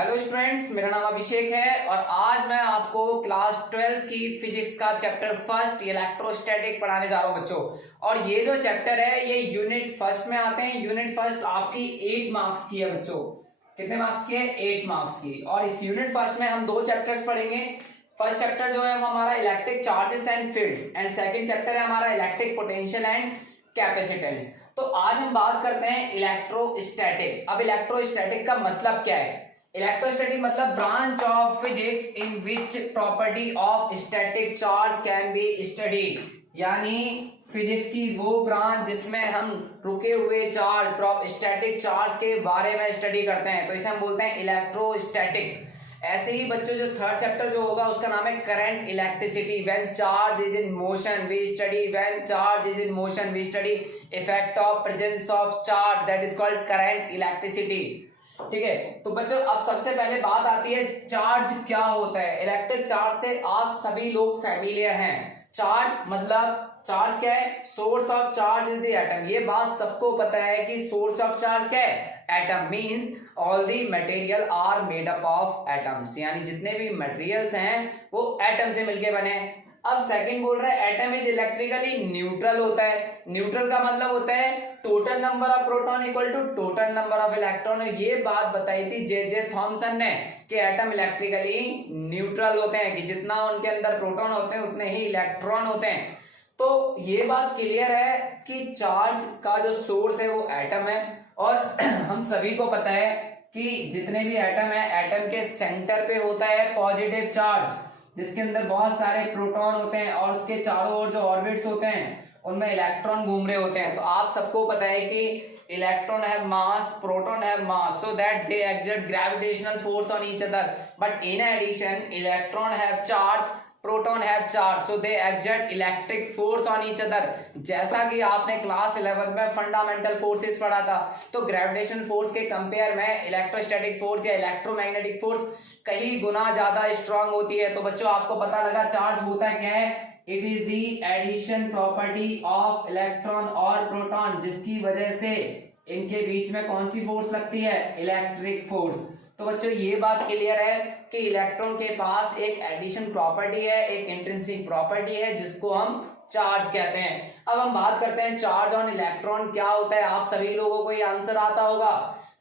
Hello students, मेरा नाम अभिषेक है और आज मैं आपको क्लास 12th की फिजिक्स का चैप्टर फर्स्ट इलेक्ट्रोस्टैटिक पढ़ाने जा रहा हूं बच्चों। और ये जो चैप्टर है ये यूनिट फर्स्ट में आते हैं। यूनिट फर्स्ट आपकी 8 मार्क्स की है बच्चों। कितने मार्क्स की है? 8 मार्क्स की। और इस यूनिट फर्स्ट में हम दो चैप्टर्स पढ़ेंगे। फर्स्ट चैप्टर जो है वो हमारा electric charges and fields and second chapter है हमारा इलेक्ट्रिक पोटेंशियल एंड कैपेसिटेंस। तो आज हम बात करते हैं इलेक्ट्रोस्टैटिक। अब इलेक्ट्रोस्टैटिक का मतलब क्या है? इलेक्ट्रोस्टैटिक मतलब branch of physics in which property of static charge can be studied. यानी फिजिक्स की वो ब्रांच जिसमें हम रुके हुए चार्ज स्टैटिक चार्ज के बारे में स्टडी करते हैं, तो इसे हम बोलते हैं इलेक्ट्रोस्टैटिक। ऐसे ही बच्चों जो थर्ड चैप्टर जो होगा उसका नाम है current electricity. When charge is in motion we study, when charge is in motion we study effect of presence of charge, that is called current electricity. ठीक है, तो बच्चों अब सबसे पहले बात आती है चार्ज क्या होता है। इलेक्ट्रिक चार्ज से आप सभी लोग फैमिलियर हैं। चार्ज मतलब चार्ज क्या है? Source of charge is the atom. ये बात सबको पता है कि सोर्स ऑफ चार्ज क्या है? Atom. Means all the material are made up of atoms, यानी जितने भी मटेरियल्स हैं वो एटम से मिलके बने हैं। अब सेकंड बोल रहा है एटम इज इलेक्ट्रिकली न्यूट्रल होता है। न्यूट्रल का मतलब होता है total number of proton equal to total number of electron. ये बात बताई थी जे थॉमसन ने कि एटम इलेक्ट्रिकली न्यूट्रल होते हैं, कि जितना उनके अंदर प्रोटॉन होते हैं उतने ही इलेक्ट्रॉन होते हैं। तो ये बात क्लियर है कि चार्ज का जो सोर्स है वो एटम है। और हम सभी को पता है कि जितने भी एटम है, एटम के सेंटर पे होता है पॉजिटिव चार्ज, जिसके अंदर बहुत सारे प्रोटॉन होते हैं और उसके चारों ओर जो ऑर्बिट्स होते हैं उनमें इलेक्ट्रॉन घूम रहे होते हैं। तो आप सबको पता है कि electron have mass, proton have mass, so that they exert gravitational force on each other. But in addition electron have charge, proton have charge, so they exert electric force on each other. जैसा कि आपने class 11 में fundamental forces पढ़ा था, तो gravitational force के compare में electrostatic force या इलेक्ट्रोमैग्नेटिक फोर्स कई गुना ज्यादा स्ट्रांग होती है। तो बच्चों आपको पता लगा चार्ज होता क्या है? It is the addition property of electron और प्रोटॉन, जिसकी वजह से इनके बीच में कौन सी फोर्स लगती है? Electric force. तो बच्चों ये बात क्लियर है कि इलेक्ट्रॉन के पास एक एडिशन प्रॉपर्टी है, एक इंट्रिंसिक प्रॉपर्टी है, जिसको हम चार्ज कहते हैं। अब हम बात करते हैं चार्ज ऑन इलेक्ट्रॉन क्या होता है। आप सभी लोगों को ये आंसर आता होगा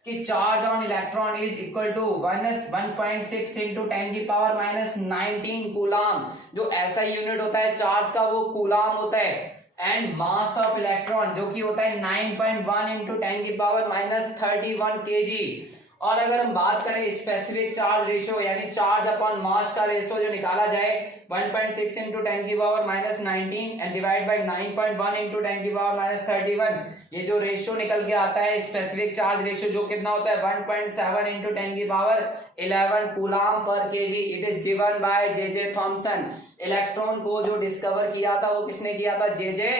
कि charge on electron is equal to 1.6 into 10 की पावर माइनस 19 कूलाम। जो ऐसा यूनिट होता है चार्ज का वो कूलाम होता है। एंड मास ऑफ इलेक्ट्रॉन जो कि होता है 9.1 इंटू 10 की पावर माइनस 31 kg। और अगर हम बात करें स्पेसिफिक चार्ज रेशियो यानी चार्ज अपॉन मास का रेशियो जो निकाला जाए 1.6 इंटू 10 की power minus 19 and divide by 9.1 into 10 की पावर माइनस 31, ये जो रेशियो निकल के आता है स्पेसिफिक चार्ज रेशियो जो कितना होता है 1.7 इंटू 10 की पावर 11 कूलाम पर KG. It is given by J Thomson. Electron को जो डिस्कवर किया था वो किसने किया था? जे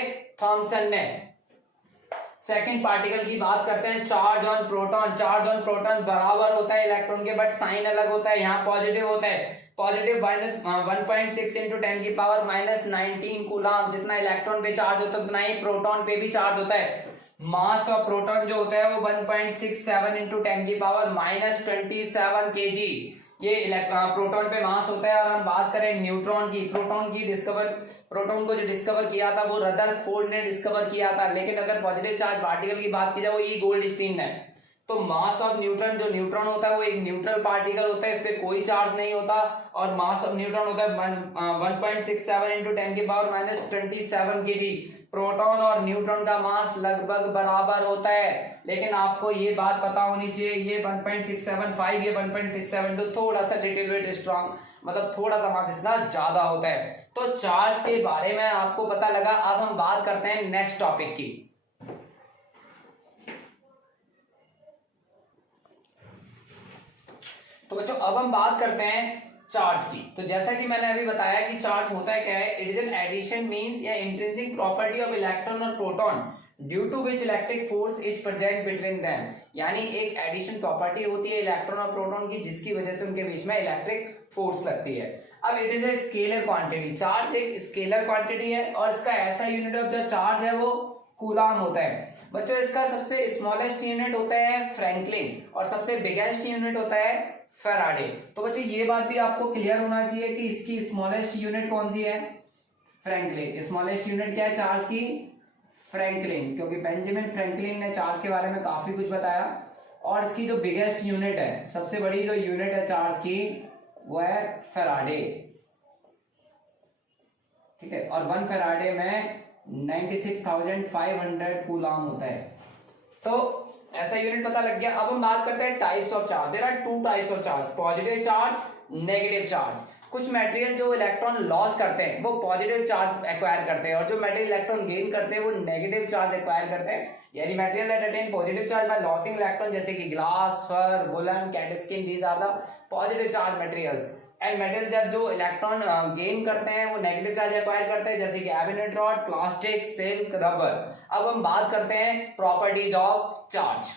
थॉमसन ने। सेकंड पार्टिकल की बात करते हैं charge on proton. Charge on proton बराबर होता है इलेक्ट्रॉन के, बट साइन अलग होता है। यहाँ पॉजिटिव होता है, पॉजिटिव 1.6 इंटू 10 की पावर माइनस 19 कूलाम। जितना इलेक्ट्रॉन पे चार्ज होता है उतना ही प्रोटॉन पे भी चार्ज होता है। मास ऑफ प्रोटॉन जो होता है वो 1.67 इंटू 10 की पावर माइनस 27 kg। ये प्रोटॉन पे मास होता है। और हम बात करें न्यूट्रॉन की, प्रोटॉन को जो डिस्कवर किया था वो रदरफोर्ड ने डिस्कवर किया था। लेकिन अगर पॉजिटिव चार्ज पार्टिकल की बात की जाए वो ई गोल्डस्टीन है। तो मास ऑफ न्यूट्रॉन, जो न्यूट्रॉन होता है वो एक न्यूट्रल पार्टिकल होता है, इस पे कोई चार्ज नहीं होता। और मास ऑफ न्यूट्रॉन होता है 1.67 इंटू 10 की पावर माइनस 27 kg। प्रोटॉन और न्यूट्रॉन का मास लगभग बराबर होता है। लेकिन आपको ये बात पता होनी चाहिए ये 1.675 ये 1.672 थोड़ा सा लिटिल बिट स्ट्रांग, मतलब थोड़ा सा मास इसका ज्यादा होता है। तो चार्ज के बारे में आपको पता लगा। अब हम बात करते हैं नेक्स्ट टॉपिक की। तो बच्चों अब हम बात करते हैं चार्ज की। तो जैसा कि मैंने अभी बताया कि चार्ज होता है क्या है? It is an addition means या इंट्रिंसिक प्रॉपर्टी ऑफ इलेक्ट्रॉन और proton due to which electric force is present between them. यानी एक एडिशन प्रॉपर्टी होती है इलेक्ट्रॉन और प्रोटॉन की, जिसकी वजह से उनके बीच में इलेक्ट्रिक फोर्स लगती है। अब it is a scalar quantity. Charge एक स्केलर क्वांटिटी है और इसका ऐसा यूनिट ऑफ जो चार्ज है वो कूलाम होता है। बच्चों इसका सबसे स्मॉलेस्ट यूनिट होता है फ्रैंकलिन और सबसे बिगेस्ट यूनिट होता है फैराडे। तो बच्चों ये बात भी आपको क्लियर होना चाहिए कि इसकी स्मॉलेस्ट यूनिट कौन सी है, फ्रैंकलिन। स्मॉलेस्ट यूनिट क्या है चार्ज की, फ्रैंकलिन, क्योंकि बेंजामिन फ्रैंकलिन ने चार्ज के बारे में काफी कुछ बताया। और इसकी जो बिगेस्ट यूनिट है, सबसे बड़ी जो यूनिट है चार्ज की, वो है फैराडे, ठीक है। और 1 फैराडे में 96,500 कूलम होता है। तो ऐसा यूनिट पता लग गया। अब हम बात करते हैं types of charge. There are 2 types of charge, positive charge, negative charge. कुछ मटेरियल जो इलेक्ट्रॉन लॉस करते हैं वो पॉजिटिव चार्ज एक्वायर करते हैं, और जो मटेरियल इलेक्ट्रॉन गेन करते हैं वो नेगेटिव चार्ज एक्वायर करते हैं। यानी material that attain positive charge by losing electron, जैसे कि glass, fur, woollen, cat skin, these are the positive charge materials. And material जब जो इलेक्ट्रॉन गेन करते हैं वो नेगेटिव चार्ज एक्वायर करते हैं, जैसे कि एबिनेट रॉड, प्लास्टिक, सिल्क, रबर। अब हम बात करते हैं प्रॉपर्टीज ऑफ चार्ज।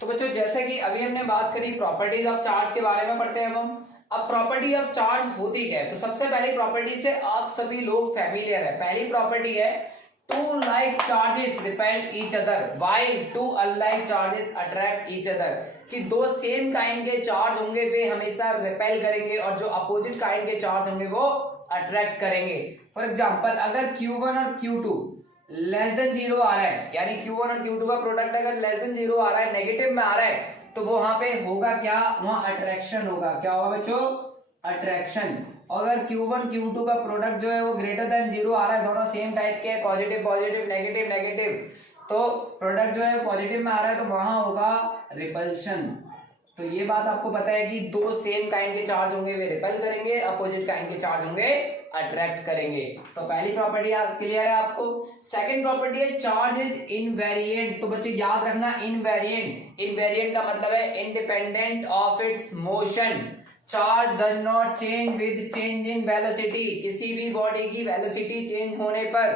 तो बच्चों जैसे कि अभी हमने बात करी प्रॉपर्टीज ऑफ चार्ज के बारे में, पढ़ते हैं हम। अब प्रॉपर्टी ऑफ चार्ज होती क्या है, तो सबसे पहली प्रॉपर्टी से आप सभी लोग फैमिलियर है। पहली प्रॉपर्टी है two like charges repel each other while two unlike charges attract each other, कि दो सेम काइंड के चार्ज होंगे वे हमेशा रिपेल करेंगे, और जो अपोजिट काइंड के चार्ज होंगे वो अट्रैक्ट करेंगे। फॉर एग्जांपल अगर Q1 और Q2 लेस देन 0 आ रहा है, यानी Q1 और Q2 का प्रोडक्ट अगर लेस देन 0 आ रहा है, नेगेटिव में आ रहा है, तो वो वहां पे होगा क्या, वहां अट्रैक्शन होगा। क्या होगा बच्चों, अट्रैक्शन। अगर Q1 Q2 का प्रोडक्ट जो है वो ग्रेटर देन 0 आ रहा है, दोनों सेम टाइप के, पॉजिटिव पॉजिटिव, नेगेटिव नेगेटिव, तो प्रोडक्ट जो है पॉजिटिव में आ रहा है, तो वहां होगा रिपल्शन। तो ये बात आपको पता है कि दो सेम काइंड के चार्ज होंगे वे रिपेल करेंगे, अपोजिट काइंड के चार्ज होंगे अट्रैक्ट करेंगे। तो पहली प्रॉपर्टी क्लियर है आपको। सेकंड प्रॉपर्टी है चार्ज इज इनवेरिएंट। तो बच्चे याद रखना इनवेरिएंट, इनवेरिएंट का मतलब है independent of its motion. Charge does not change with change in velocity. किसी भी बॉडी की वेलोसिटी चेंज होने पर,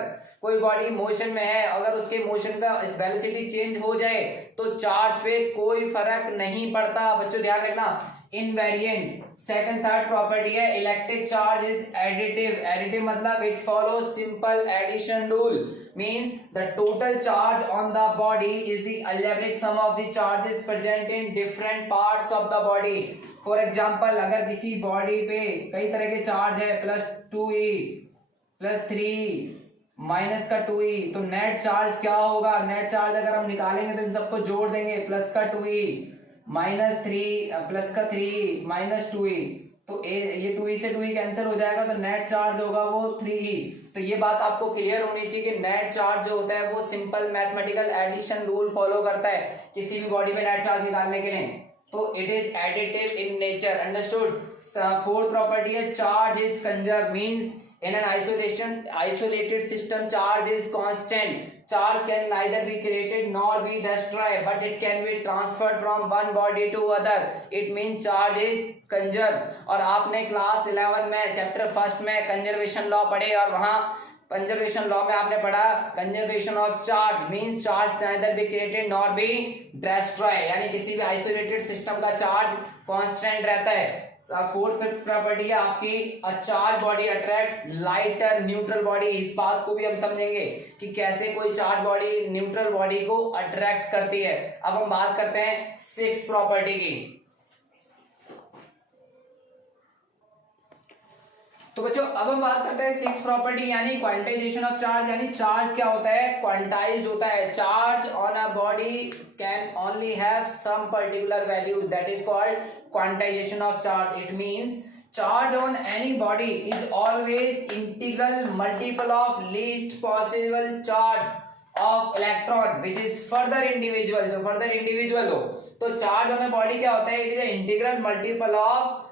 कोई बॉडी मोशन में है, अगर उसके मोशन का वेलोसिटी चेंज हो जाए तो चार्ज पे कोई फर्क नहीं पड़ता। बच्चों ध्यान रखना, इनवेरिएंट। सेकंड थर्ड प्रॉपर्टी है electric charge is additive. Additive मतलब it follows simple addition rule, means the total charge on the body is the algebraic sum of the charges present in different parts of the body. For example अगर किसी body पे कई तरह के charge है, +2e, +3, minus का 2e, तो net charge क्या होगा, नेट चार्ज अगर हम निकालेंगे तो इन सबको जोड़ देंगे, प्लस का 2e, -3, प्लस का 3, -2e, तो ये 2e से 2e कैंसिल हो जाएगा, तो नेट चार्ज होगा वो 3e। तो ये बात आपको क्लियर होनी चाहिए कि नेट चार्ज जो होता है वो simple mathematical addition rule follow करता है किसी भी बॉडी में नेट चार्ज निकालने के लिए। तो it is additive in nature, understood. Fourth property है charge is conserve, means in an isolated system charge is constant. Charge can neither be created nor be destroyed, but it can be transferred from one body to other. It means charge is conserved. और आपने class 11 में chapter first में conservation law पढ़े, और वहां conservation law में आपने पढ़ा conservation of charge means charge neither be created nor be destroy, यानी किसी भी आइसोलेटेड सिस्टम का चार्ज कांस्टेंट रहता है। फोर्थ प्रॉपर्टी है आपकी a charge body attracts lighter neutral body. इस बात को भी हम समझेंगे कि कैसे कोई चार्ज बॉडी न्यूट्रल बॉडी को अट्रैक्ट करती है। अब हम बात करते हैं सिक्स्थ प्रॉपर्टी की। तो बच्चों अब हम बात करते हैं सिक्स प्रॉपर्टी यानी क्वांटाइजेशन ऑफ चार्ज। यानी चार्ज क्या होता है, क्वांटाइज्ड होता है। Charge on a body can only have some particular values, that is called quantization of charge. It means charge on any body is always integral multiple of least possible charge of electron which is further individual. जो further individual हो, तो charge on a body क्या होता है, it is integral multiple of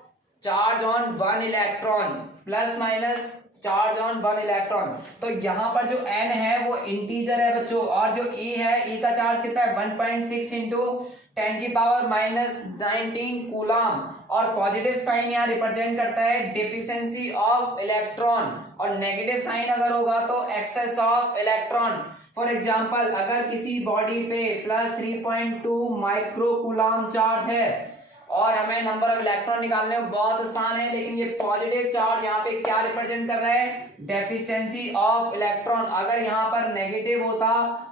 charge on one electron plus minus charge on one electron. तो यहाँ पर जो n है वो इंटीजर है बच्चों, और जो e है, e का चार्ज कितना है 1.6 इंटू 10⁻⁻19 कूलम। और पॉजिटिव साइन यहाँ रिप्रेजेंट करता है डिफिशिएंसी ऑफ इलेक्ट्रॉन, और नेगेटिव साइन अगर होगा तो excess of electron. For example अगर किसी बॉडी पे +3.2 माइक्रो कूलम चार्ज है और हमें नंबर ऑफ इलेक्ट्रॉन निकालने में बहुत आसान है, लेकिन ये पॉजिटिव चार्ज यहाँ पे क्या रिप्रेजेंट कर रहा है, डेफिशिएंसी ऑफ इलेक्ट्रॉन। अगर यहाँ पर नेगेटिव होता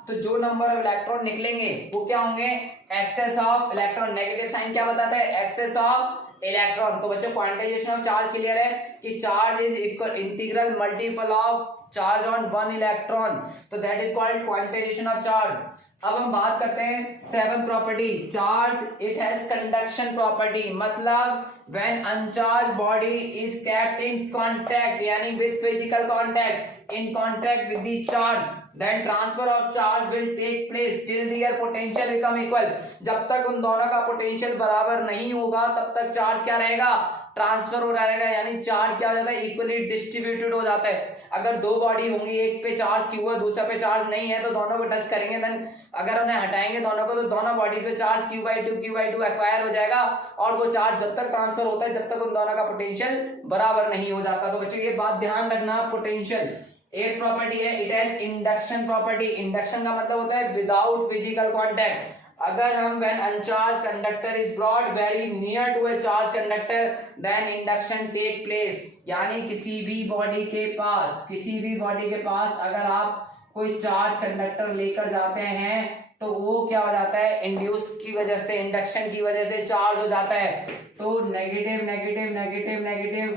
तो जो नंबर ऑफ इलेक्ट्रॉन निकलेंगे वो क्या होंगे, excess of electron. Negative sign क्या बताता है, एक्सेस ऑफ इलेक्ट्रॉन। तो बच्चों क्वांटाइजेशन ऑफ चार्ज क्लियर है कि charge is equal integral multiple of charge on one electron, तो that is called quantization of charge. अब हम बात करते हैं seven property, charge it has conduction property, मतलब when uncharge body is kept in contact यानी with physical contact, in contact with the charge, then transfer of charge will take place till their potential become equal। जब तक उन दोनों का potential बराबर नहीं होगा तब तक चार्ज क्या रहेगा, ट्रांसफर हो रहेगा, यानी चार्ज क्या हो जाता है, इक्वली डिस्ट्रीब्यूटेड हो जाता है। अगर दो बॉडी होंगी, एक पे चार्ज क्यू है दूसरा पे चार्ज नहीं है, तो दोनों को टच करेंगे, देन अगर उन्हें हटाएंगे दोनों को तो दोनों बॉडी पे चार्ज Q/2 एक्वायर हो जाएगा, और वो चार्ज जब तक ट्रांसफर होता है जब तक उन दोनों का पोटेंशियल बराबर नहीं हो जाता। तो बच्चों ये बात ध्यान रखना, पोटेंशियल एट प्रॉपर्टी है, it has induction property. Induction का मतलब होता है विदाउट फिजिकल कांटेक्ट। अगर हम when uncharge conductor is brought very near to a charge conductor then induction take place, यानी किसी भी बॉडी के पास अगर आप कोई चार्ज कंडक्टर लेकर जाते हैं तो वो क्या हो जाता है, इंड्यूस की वजह से, इंडक्शन की वजह से चार्ज हो जाता है। तो negative negative negative negative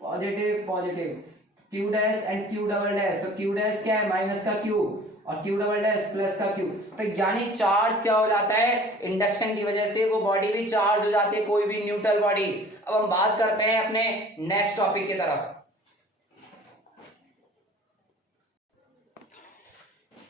positive positive, Q dash and Q double dash, तो Q डैश क्या है, माइनस का Q, और Q डबल डैश प्लस का Q। तो यानी चार्ज क्या हो जाता है, इंडक्शन की वजह से वो बॉडी भी चार्ज हो जाती है, कोई भी न्यूट्रल बॉडी। अब हम बात करते हैं अपने नेक्स्ट टॉपिक की तरफ।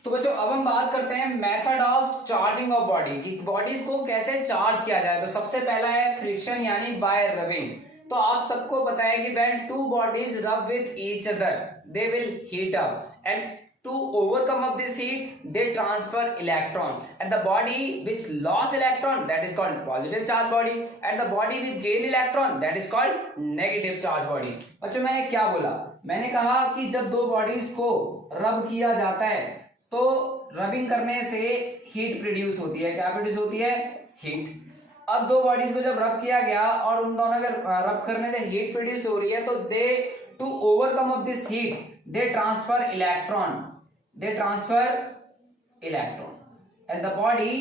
तो बच्चों अब हम बात करते हैं method of charging of body, कि बॉडीज को कैसे चार्ज किया जाए। तो सबसे पहला है फ्रिक्शन यानी बाय रबिंग। तो आप सबको पता है कि when two bodies rub with each other they will heat up and to overcome of this heat they transfer electron, and the body which lost electron that is called positive charge body and the body which gain electron that is called negative charge body। बच्चों मैंने क्या बोला, मैंने कहा कि जब दो bodies को रब किया जाता है तो रबिंग करने से हीट प्रोड्यूस होती है। क्या प्रोड्यूस होती है, हीट। अब दो बॉडीज को जब रब किया गया और उन दोनों के रब करने से हीट प्रोड्यूस हो रही है, तो they to overcome of this heat they transfer electron and the body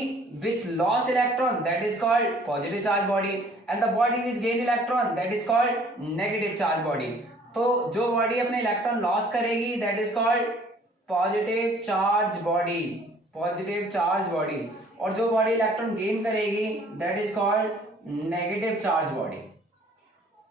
which lost electron that is called positive charge body and the body which gain electron that is called negative charge body। तो जो body अपने electron loss करेगी that is called positive charge body, और जो body electron gain करेगी that is called negative charge body.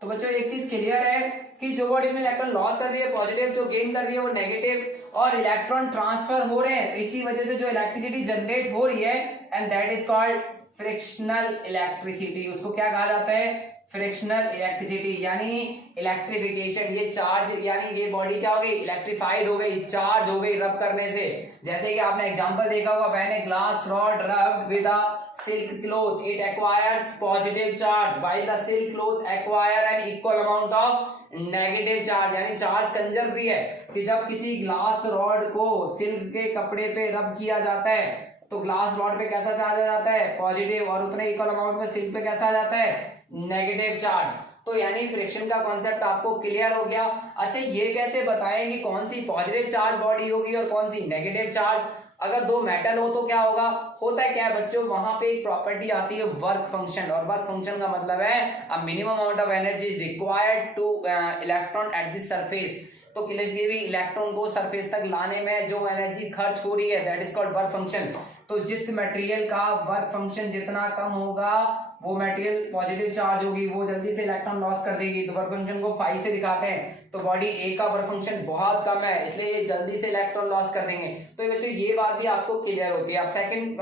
तो बच्चों एक चीज क्लियर है कि जो बॉडी में इलेक्ट्रॉन लॉस कर रही है पॉजिटिव, जो गेन कर रही है वो नेगेटिव, और इलेक्ट्रॉन ट्रांसफर हो रहे हैं, तो इसी वजह से जो इलेक्ट्रिसिटी जनरेट हो रही है and that is called frictional electricity. उसको क्या कहा जाता है, फ्रिक्शनल इलेक्ट्रिसिटी, यानी इलेक्ट्रिफिकेशन। ये चार्ज यानी ये बॉडी क्या हो गई, इलेक्ट्रीफाइड हो गई, चार्ज हो गई रब करने से। जैसे कि आपने एग्जांपल देखा होगा, when a glass rod rub with a silk cloth it acquires positive charge while the silk cloth acquire an equal amount of negative charge. यानी चार्ज कंजर्व भी है कि जब किसी ग्लास रॉड को सिल्क के कपड़े पे रब किया जाता है तो ग्लास रॉड पे कैसा चार्ज आ जाता है, पॉजिटिव, और उतने इक्वल अमाउंट में सिल्क पे कैसा आ जाता है, नेगेटिव चार्ज। तो यानी फ्रिक्शन का कॉन्सेप्ट आपको क्लियर हो गया। अच्छा ये कैसे बताएं कि कौन सी पॉजिटिव चार्ज बॉडी होगी और कौन सी नेगेटिव चार्ज। अगर दो मेटल हो तो क्या होगा, होता है क्या है बच्चों, वहां पे एक प्रॉपर्टी आती है वर्क फंक्शन, और वर्क फंक्शन का मतलब है a minimum amount of energy is required two electron at the surface. तो किसी भी इलेक्ट्रॉन को सरफेस तक लाने में जो एनर्जी खर्च हो रही है that is called work function. तो जिस मटेरियल का वर्क फंक्शन जितना कम होगा वो मटेरियल पॉजिटिव चार्ज होगी, वो जल्दी से इलेक्ट्रॉन लॉस कर देगी। तो वर्क फंक्शन को 5 से दिखाते हैं, तो बॉडी ए का वर्क फंक्शन बहुत कम है इसलिए ये जल्दी से इलेक्ट्रॉन लॉस कर देंगे। तो ये बच्चों ये बात भी आपको क्लियर होती है। अब सेकंड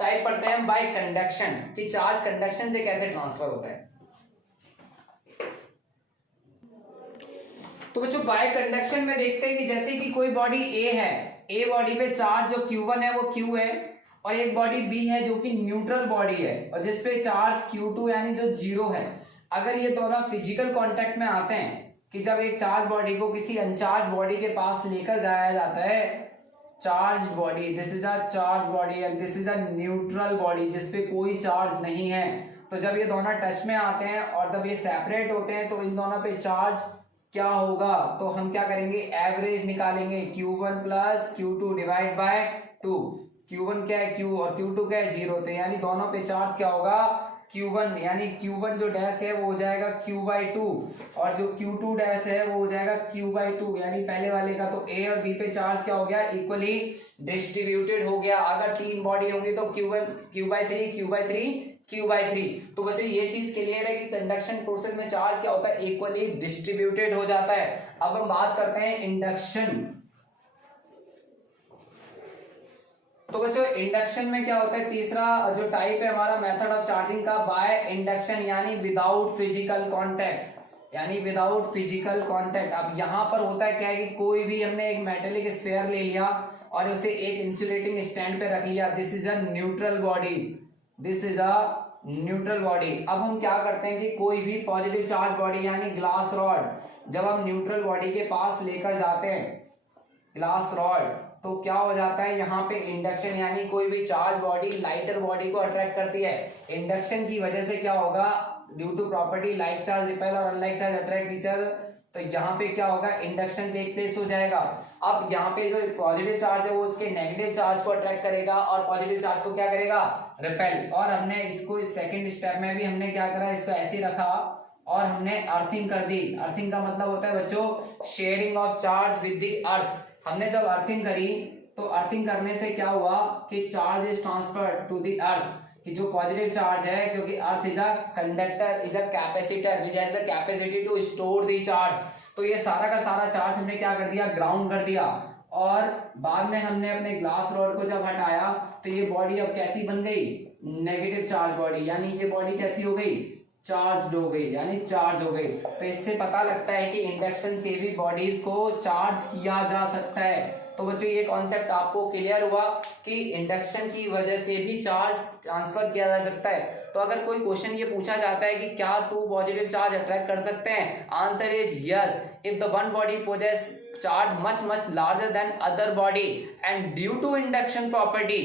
टाइप पढ़ते हैं बाय कंडक्शन, कि चार्ज कंडक्शन से कैसे ट्रांसफर होता है। तो बच्चों बाय कंडक्शन में देखते हैं कि जैसे कि कोई बॉडी ए है, ए बॉडी पे चार्ज जो Q1 है वो Q है, और एक बॉडी बी है जो कि न्यूट्रल बॉडी है और जिसपे चार्ज Q2 यानी जो 0 है। अगर ये दोनों फिजिकल कांटेक्ट में आते हैं कि जब एक चार्ज बॉडी को किसी अनचार्ज बॉडी के पास लेकर जाया जाता है, charge body, this is a charge body and this is a neutral body जिसपे कोई चार्ज नहीं है, तो तो जब ये दोनों टच में आते हैं और जब ये सेपरेट होते हैं तो इन दोनों पे चार्ज क्या होगा, तो हम क्या करेंगे, एवरेज निकालेंगे, Q1 plus Q2 divide by 2। Q1 क्या है, Q, और Q2 क्या है, 0। तो यानी दोनों पे चार्ज क्या होगा, Q1, यानी Q1 जो डैश है वो हो जाएगा Q/2 और जो Q2 डैश है वो हो जाएगा Q/2। यानी पहले वाले का तो A और B पे चार्ज क्या हो गया, इक्वली डिस्ट्रीब्यूटेड हो गया। अगर 3 बॉडी होंगी तो Q1 Q/3 Q/3 Q/3। तो बच्चों ये चीज क्लियर है कि कंडक्शन प्रोसेस में चार्ज क्या होता है, इक्वली डिस्ट्रीब्यूटेड हो जाता है। अब हम बात करते हैं इंडक्शन। तो बच्चों इंडक्शन में क्या होता है, तीसरा जो टाइप है हमारा मेथड ऑफ चार्जिंग का, बाय इंडक्शन, यानी विदाउट फिजिकल कांटेक्ट, यानी विदाउट फिजिकल कांटेक्ट। अब यहाँ पर होता है क्या है कि कोई भी हमने एक मेटेलिक स्फीयर ले लिया और उसे एक इंसुलेटिंग स्टैंड पे रख लिया, this is a neutral body, this is a neutral body. अब हम क्या करते हैं कि कोई भी पॉजिटिव चार्ज बॉडी यानी ग्लास रॉड जब हम न्यूट्रल बॉडी के पास लेकर जाते हैं, ग्लास रॉड, तो क्या हो जाता है यहाँ पे इंडक्शन, यानी कोई भी चार्ज बॉडी लाइटर बॉडी को अट्रैक्ट करती है। इंडक्शन की वजह से क्या होगा, due to property like charge repel और unlike charge attract each other, तो यहाँ पे क्या होगा, इंडक्शन टेक प्लेस हो जाएगा। अब यहाँ पे जो पॉजिटिव चार्ज है वो उसके नेगेटिव चार्ज को अट्रैक्ट करेगा और पॉजिटिव चार्ज को क्या करेगा, रिपेल। और हमने इसको सेकंड स्टेप में भी हमने क्या करा, इसको ऐसे रखा और हमने अर्थिंग कर दी। अर्थिंग का मतलब होता है बच्चों sharing of charge with the earth. हमने जब अर्थिंग करी तो अर्थिंग करने से क्या हुआ कि charge is transferred to the earth, कि जो पॉजिटिव चार्ज है, क्योंकि earth is a conductor, is a capacitor which has the capacity to store the charge, तो ये सारा का सारा चार्ज हमने क्या कर दिया, ग्राउंड कर दिया। और बाद में हमने अपने ग्लास रॉड को जब हटाया तो ये बॉडी अब कैसी बन गई, नेगेटिव चार्ज बॉडी, यानी ये बॉडी कैसी हो गई, चार्ज हो गई, यानी चार्ज हो गई। तो इससे पता लगता है कि इंडक्शन से भी बॉडीज को चार्ज किया जा सकता है। तो बच्चों ये कॉन्सेप्ट आपको क्लियर हुआ कि इंडक्शन की वजह से भी चार्ज ट्रांसफर किया जा सकता है। तो अगर कोई क्वेश्चन ये पूछा जाता है कि क्या 2 पॉजिटिव चार्ज अट्रैक्ट कर सकते हैं, answer is yes, if the one body poses charge much larger than other body and due to induction property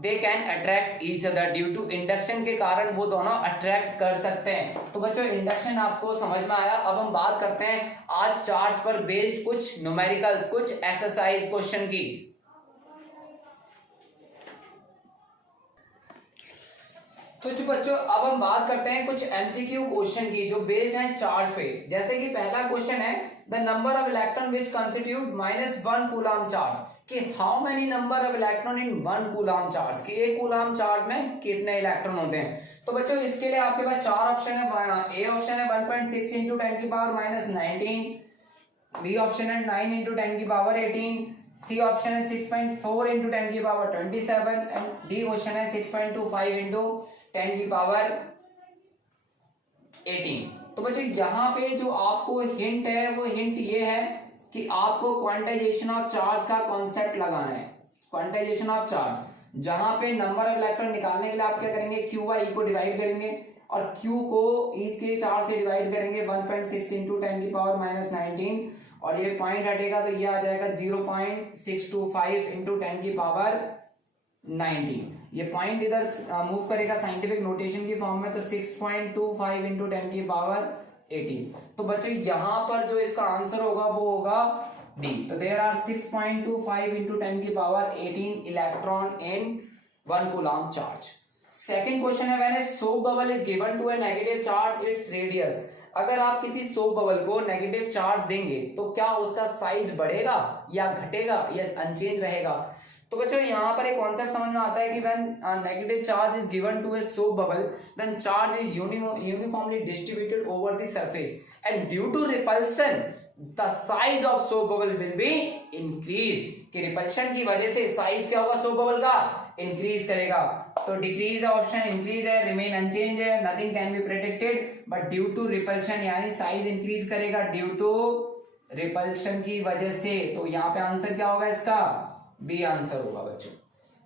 they can attract each other, due to induction के कारण वो दोनों अट्रैक्ट कर सकते हैं। तो बच्चों इंडक्शन आपको समझ में आया। अब हम बात करते हैं आज चार्ज पर बेस्ड कुछ न्यूमेरिकल्स, कुछ एक्सरसाइज क्वेश्चन की। तो जो बच्चों अब हम बात करते हैं कुछ एमसीक्यू क्वेश्चन की जो बेस्ड हैं चार्ज पे। जैसे कि पहला क्वेश्चन है the number of electron which constitute -1 coulomb charge, कि how many number of electron in 1 coulomb charge, कि 1 कूलम चार्ज में कितने इलेक्ट्रॉन होते हैं। तो बच्चों इसके लिए आपके पास 4 ऑप्शन है। ए ऑप्शन है 1.6 × 10 की पावर -19, बी ऑप्शन है 9 × 10 की पावर 18, सी ऑप्शन है 6.4 × 10 की पावर 27 एंड डी ऑप्शन है 6.25 × 10 की पावर 18। तो बच्चों यहाँ पे जो आपको हिंट है वो हिंट ये है कि आपको क्वांटाइजेशन ऑफ चार्ज का कॉन्सेप्ट लगाना है। क्वांटाइजेशन ऑफ चार्ज, जहां पे नंबर ऑफ इलेक्ट्रॉन निकालने के लिए आप क्या करेंगे, Q बाई E को डिवाइड करेंगे और Q को E के 4 से डिवाइड करेंगे 1.6 × 10 की पावर -19 और ये पॉइंट हटेगा तो ये आ जाएगा 0.625 × 10 की पावर 19। ये पॉइंट इधर मूव करेगा साइंटिफिक नोटेशन की फॉर्म में तो 6.25 × 10 की पावर 18। तो बच्चों यहाँ पर जो इसका आंसर होगा वो होगा डी। तो देयर आर 6.25 × 10 की power 18 electron in 1 coulomb charge. Second question है when a soap bubble is given to a negative charge its radius, अगर आप किसी सोप बबल को नेगेटिव चार्ज देंगे तो क्या उसका साइज बढ़ेगा या घटेगा या अनचेंज रहेगा। तो बच्चों यहाँ पर एक कॉन्सेप्ट समझ में आता है कि when negative charge is given to a soap bubble then charge is uniformly distributed over the surface and due to repulsion the size of soap bubble will be increase, कि रिपल्शन की वजह से size क्या होगा soap bubble का, increase करेगा। तो decrease option, increase है, रिमेन अनचेंज है, nothing can be predicted but due to repulsion, यानी साइज इंक्रीज करेगा ड्यू टू रिपल्शन की वजह से। तो यहाँ पे आंसर क्या होगा इसका, बी आंसर होगा बच्चों।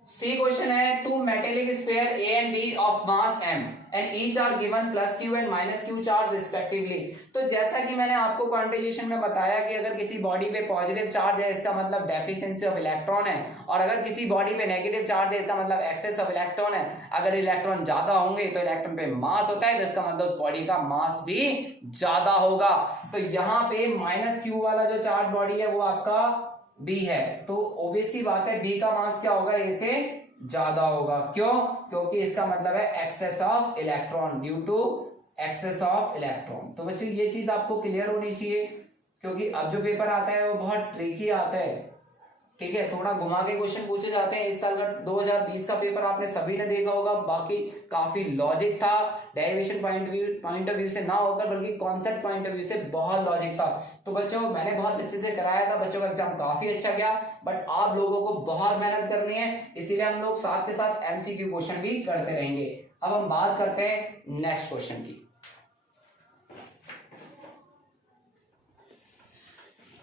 सी क्वेश्चन है two metallic sphere A and B of mass m and each are given plus q and minus q charge respectively. तो जैसा कि मैंने आपको क्वांटाइजेशन में बताया कि अगर किसी बॉडी पे पॉजिटिव चार्ज है इसका मतलब डेफिशिएंसी ऑफ इलेक्ट्रॉन है, और अगर किसी बॉडी पे नेगेटिव चार्ज है इसका मतलब एक्सेस ऑफ इलेक्ट्रॉन है। अगर इलेक्ट्रॉन ज्यादा होंगे तो इलेक्ट्रॉन पे मास होता है, तो इसका मतलब उस बॉडी का मास भी ज्यादा होगा। तो यहाँ पे माइनस q वाला जो चार्ज बॉडी है वो आपका बी है, तो ऑब्वियसली बात है बी का मास क्या होगा, ए से ज्यादा होगा। क्यों? क्योंकि इसका मतलब है excess of electron, due to excess of electron. तो बच्चों ये चीज आपको क्लियर होनी चाहिए, क्योंकि अब जो पेपर आता है वो बहुत ट्रिकी आता है, ठीक है, थोड़ा घुमा के क्वेश्चन पूछे जाते हैं। इस साल का 2020 का पेपर आपने सभी ने देखा होगा, बाकी काफी लॉजिक था, डेरिवेशन पॉइंट ऑफ व्यू से ना होकर बल्कि कॉन्सेप्ट पॉइंट ऑफ व्यू से बहुत लॉजिक था। तो बच्चों मैंने बहुत अच्छे से कराया था, बच्चों का एग्जाम काफी अच्छा गया, बट आप लोगों को बहुत मेहनत करनी है, इसीलिए हम लोग साथ के साथ एमसीक्यू क्वेश्चन भी करते रहेंगे। अब हम बात करते हैं नेक्स्ट क्वेश्चन की।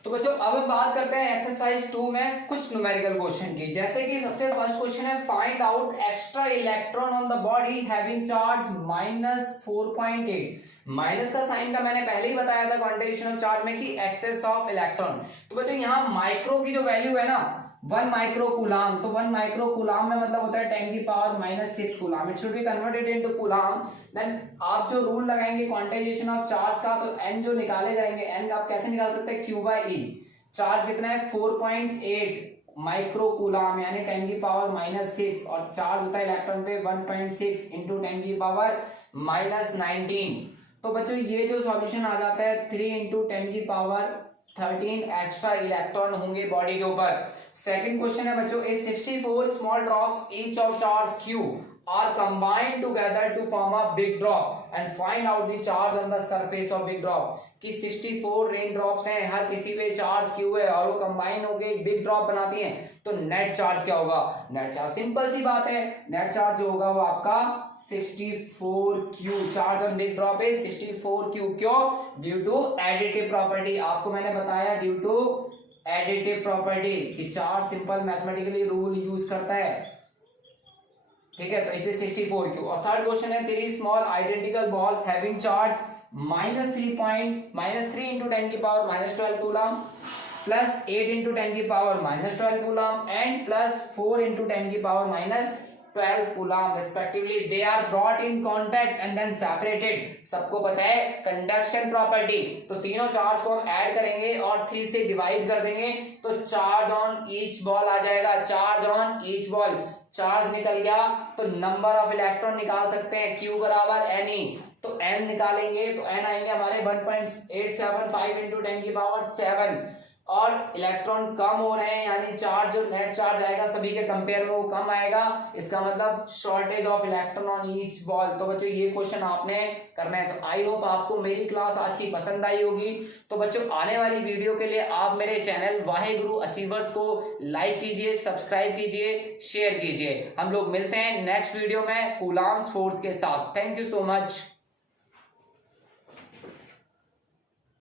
तो बच्चों अब हम बात करते हैं एक्सरसाइज 2 में कुछ न्यूमेरिकल क्वेश्चन की। जैसे कि सबसे फर्स्ट क्वेश्चन है find out extra electron on the body having charge -4.8। Minus का साइन का मैंने पहले ही बताया था क्वांटाइजेशन ऑफ चार्ज में कि एक्सेस ऑफ इलेक्ट्रॉन। तो बच्चों यहाँ माइक्रो की जो वैल्यू है ना 1 माइक्रो कूलाम, तो 1 माइक्रो कूलाम में मतलब होता है 10⁻⁻6 coulomb. It should be converted into coulomb. Then आप जो रूल लगाएंगे क्वांटाइजेशन ऑफ चार्ज का, तो n जो निकाले जाएंगे, n आप कैसे निकाल सकते हैं, Q/E। चार्ज कितना है 4.8 माइक्रो कूलाम यानी 10⁻⁻6, और चार्ज होता है इलेक्ट्रॉन पे 1.6 इंटू 10⁻⁻19। तो बच्चों ये जो सॉल्यूशन आ जाता है 3 इंटू 10⁻13 एक्स्ट्रा इलेक्ट्रॉन होंगे बॉडी के ऊपर। सेकंड क्वेश्चन है बच्चों, if 64 small drops each of charge Q are combined together to form a big drop and find out the charge on the surface of big drop। कि 64 rain drops हैं, हर किसी पे charge Q है और वो combine होके एक big drop बनाती हैं, तो नेट चार्ज क्या होगा? नेट चार्ज सिंपल सी बात है, नेट चार्ज जो होगा वो आपका 64Q। Charge on big drop है 64Q। क्यों? Due to additive property. आपको मैंने बताया ड्यू टू एडिटिव प्रॉपर्टी कि charge simple mathematically rule use करता है, ठीक है, तो इसलिए 64Q। और थर्ड क्वेश्चन है 3 small identical ball having charge -3 into 10⁻⁻12 coulomb plus 8 into 10⁻⁻12 coulomb and plus 4 into 10⁻⁻12 coulomb respectively. They are brought in contact and then separated. सबको पता है कंडक्शन प्रॉपर्टी, तो तीनों चार्ज को हम ऐड करेंगे और 3 से डिवाइड कर देंगे, तो चार्ज ऑन ईच बॉल आ जाएगा। Charge on each ball, charge निकल गया तो नंबर ऑफ इलेक्ट्रॉन निकाल सकते हैं, Q बराबर Ne। तो n निकालेंगे तो n आएंगे हमारे 1.875 इंटू 10⁻7, और इलेक्ट्रॉन कम हो रहे हैं यानी चार्ज जो नेट चार्ज आएगा सभी के कंपेयर में वो कम आएगा, इसका मतलब shortage of electron on each ball. तो बच्चों ये क्वेश्चन आपने करना है। तो आई होप आपको मेरी क्लास आज की पसंद आई होगी। तो बच्चों आने वाली वीडियो के लिए आप मेरे चैनल वाहेगुरु अचीवर्स को लाइक कीजिए, सब्सक्राइब कीजिए, शेयर कीजिए। हम लोग मिलते हैं नेक्स्ट वीडियो में कूलम्स फोर्स के साथ। Thank you so much.